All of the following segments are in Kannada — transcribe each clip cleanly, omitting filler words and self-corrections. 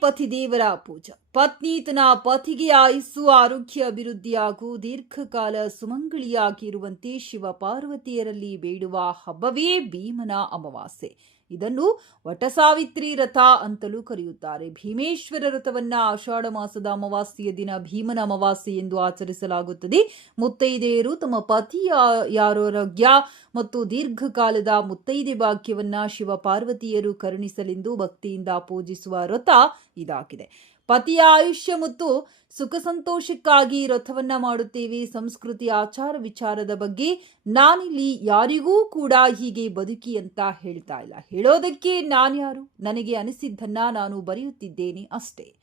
ಪತಿದೇವರ ಪೂಜಾ. ಪತ್ನಿ ತನ್ನ ಪತಿಗೆ ಆಯುಸ್ಸು, ಆರೋಗ್ಯ, ಅಭಿವೃದ್ಧಿ ಹಾಗೂ ದೀರ್ಘಕಾಲ ಸುಮಂಗಳಿಯಾಗಿರುವಂತೆ ಶಿವ ಪಾರ್ವತಿಯರಲ್ಲಿ ಬೇಡುವ ಹಬ್ಬವೇ ಭೀಮನ ಅಮಾವಾಸ್ಯೆ. ಇದನ್ನು ವಟಸಾವಿತ್ರಿ ವ್ರತ ಅಂತಲೂ ಕರೆಯುತ್ತಾರೆ. ಭೀಮೇಶ್ವರ ವ್ರತವನ್ನ ಆಷಾಢ ಮಾಸದ ಅಮಾವಾಸ್ಯೆಯ ದಿನ ಭೀಮನ ಅಮಾವಾಸ್ಯೆ ಎಂದು ಆಚರಿಸಲಾಗುತ್ತದೆ. ಮುತ್ತೈದೆಯರು ತಮ್ಮ ಪತಿಯ ಆರೋಗ್ಯ ಮತ್ತು ದೀರ್ಘಕಾಲದ ಮುತ್ತೈದೆ ಭಾಗ್ಯವನ್ನ ಶಿವ ಪಾರ್ವತಿಯರು ಕರುಣಿಸಲೆಂದು ಭಕ್ತಿಯಿಂದ ಪೂಜಿಸುವ ವ್ರತ ಇದಾಗಿದೆ. ಪತಿಯ ಆಯುಷ್ಯ ಮತ್ತು ಸುಖ ಸಂತೋಷಕ್ಕಾಗಿ ವ್ರತವನ್ನ ಮಾಡುತ್ತೇವೆ. ಸಂಸ್ಕೃತಿ, ಆಚಾರ, ವಿಚಾರದ ಬಗ್ಗೆ ನಾನಿಲ್ಲಿ ಯಾರಿಗೂ ಕೂಡ ಹೀಗೆ ಬದುಕಿ ಅಂತ ಹೇಳ್ತಾ ಇಲ್ಲ. ಹೇಳೋದಕ್ಕೆ ನಾನ್ಯಾರು? ನನಗೆ ಅನಿಸಿದ್ದನ್ನ ನಾನು ಬರೆಯುತ್ತಿದ್ದೇನೆ ಅಷ್ಟೇ.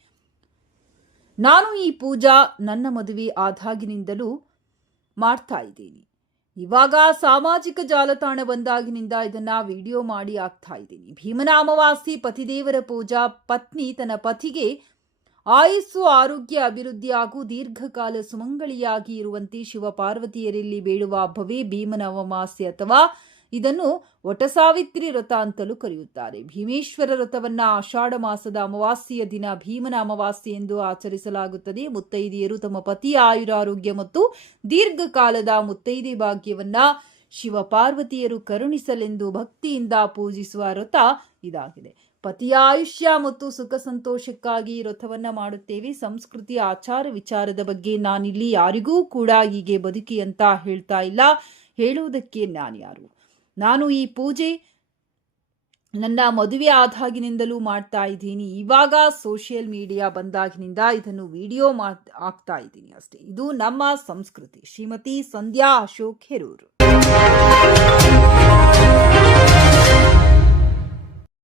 ನಾನು ಈ ಪೂಜಾ ನನ್ನ ಮದುವೆ ಆದಾಗಿನಿಂದಲೂ ಮಾಡ್ತಾ ಇದ್ದೀನಿ. ಇವಾಗ ಸಾಮಾಜಿಕ ಜಾಲತಾಣ ಬಂದಾಗಿನಿಂದ ಇದನ್ನ ವಿಡಿಯೋ ಮಾಡಿ ಆಗ್ತಾ ಇದ್ದೀನಿ. ಭೀಮನ ಅಮಾವಾಸ್ಯೆ ಪತಿದೇವರ ಪೂಜಾ. ಪತ್ನಿ ತನ್ನ ಪತಿಗೆ ಆಯುಸ್ಸು, ಆರೋಗ್ಯ, ಅಭಿವೃದ್ಧಿ ಹಾಗೂ ದೀರ್ಘಕಾಲ ಸುಮಂಗಳಿಯಾಗಿ ಇರುವಂತೆ ಶಿವ ಪಾರ್ವತಿಯರಲ್ಲಿ ಬೇಡುವ ಹಬ್ಬವೇ ಭೀಮನ ಅಮಾವಾಸ್ಯೆ ಅಥವಾ ಇದನ್ನು ವಟಸಾವಿತ್ರಿ ವ್ರತ ಅಂತಲೂ ಕರೆಯುತ್ತಾರೆ. ಭೀಮೇಶ್ವರ ವ್ರತವನ್ನ ಆಷಾಢ ಮಾಸದ ಅಮಾವಾಸ್ಯೆಯ ದಿನ ಭೀಮನ ಅಮಾವಾಸ್ಯೆ ಎಂದು ಆಚರಿಸಲಾಗುತ್ತದೆ. ಮುತ್ತೈದೆಯರು ತಮ್ಮ ಪತಿಯ ಆಯುರಾರೋಗ್ಯ ಮತ್ತು ದೀರ್ಘಕಾಲದ ಮುತ್ತೈದೆ ಭಾಗ್ಯವನ್ನ ಶಿವ ಪಾರ್ವತಿಯರು ಕರುಣಿಸಲೆಂದು ಭಕ್ತಿಯಿಂದ ಪೂಜಿಸುವ ವ್ರತ ಇದಾಗಿದೆ. ಪತಿಯ ಆಯುಷ್ಯ ಮತ್ತು ಸುಖ ಸಂತೋಷಕ್ಕಾಗಿ ವ್ರತವನ್ನ ಮಾಡುತ್ತೇವೆ. ಸಂಸ್ಕೃತಿ, ಆಚಾರ, ವಿಚಾರದ ಬಗ್ಗೆ ನಾನಿಲ್ಲಿ ಯಾರಿಗೂ ಕೂಡ ಹೀಗೆ ಬದುಕಿ ಅಂತ ಹೇಳ್ತಾ ಇಲ್ಲ. ಹೇಳುವುದಕ್ಕೆ ನಾನ್ಯಾರು? ನಾನು ಈ ಪೂಜೆ ನನ್ನ ಮದುವೆ ಆದಾಗಿನಿಂದಲೂ ಮಾಡ್ತಾ ಇದ್ದೀನಿ. ಇವಾಗ ಸೋಷಿಯಲ್ ಮೀಡಿಯಾ ಬಂದಾಗಿನಿಂದ ಇದನ್ನು ವಿಡಿಯೋ ಆಗ್ತಾ ಇದ್ದೀನಿ ಅಷ್ಟೇ. ಇದು ನಮ್ಮ ಸಂಸ್ಕೃತಿ. ಶ್ರೀಮತಿ ಸಂಧ್ಯಾ ಅಶೋಕ್ ಹೆರೂರು.